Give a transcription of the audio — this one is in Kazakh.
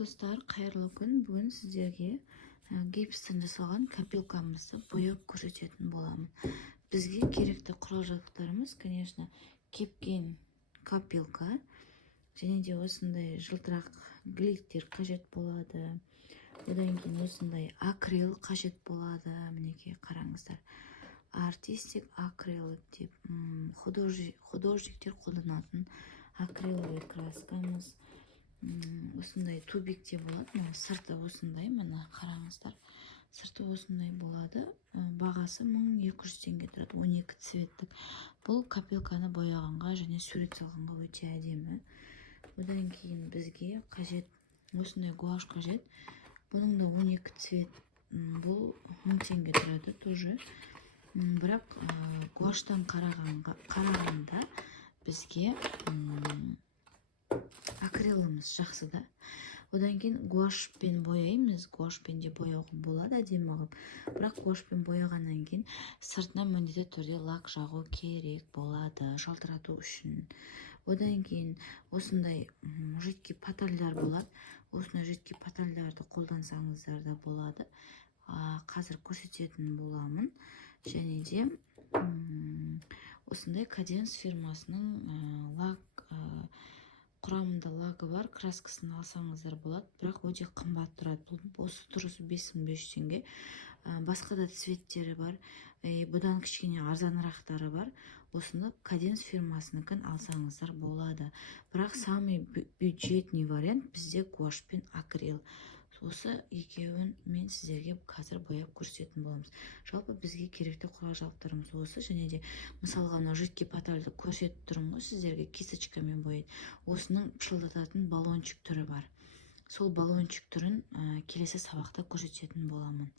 Достар, қайырлы күн. Бүгін сіздерге гипстен жасалған копилкамызды бояп көрсететін боламын. Бізге керекті құрал-жабдықтарымыз, конечно, кепкен копилка, және де осындай жылтырақ глиттер қажет болады. Одан кейін осындай акрил қажет болады. Мінекей қараңыздар. Артистик акрилик деп художниктер қолданатын акриловый краскамыз. Осындай тубикте болады. Сырты осындай, мына қараңыздар. Сырты осындай болады. Бағасы 1200 теңге тұрады. 12 цветтік. Бұл копилканы бояғанға және сурет салғанға өте әдемі. Одан кейін бізге қажет осындай гуаш қажет. Бұның да 12 цвет. Бұл 1000 теңге тұрады тоже. Бірақ гуаштан қарағанда бізге акриліміз жақсы да. Одан кейін гуашпен бояймыз. Гуашпен де бояуға болады әдемі қылып. Бірақ гуашпен бояғаннан кейін сыртына міндетті түрде лак жағу керек болады, жалтырату үшін. Одан кейін осындай жидкий патальдар болады. Осындай жидкий патальдарды қолдансаңыздар да болады. Қазір көрсететін боламын. Және де осындай Каденс фирмасының лак құрамында лагы бар, краскасын алсаңыздар болады, бірақ өте қымбат тұрады. Осы тұрысы 5500 теңге. Басқа да цветтері бар, бұдан кішкене арзанырақтары бар. Осыны Каденс фирмасыныкін алсаңыздар болады. Бірақ самый бюджетный вариант бізде гуаш пен акрил. Осы екеуін мен сіздерге қазір бояп көрсететін боламыз. Жалпы бізге керекті құрал-жабдықтарымыз осы, және де мысалға мына жидкий патальды көрсетіп тұрмын ғой сіздерге, кисточкамен бояйды. Осының пышылдататын баллончик түрі бар. Сол баллончик түрін келесі сабақта көрсететін боламын.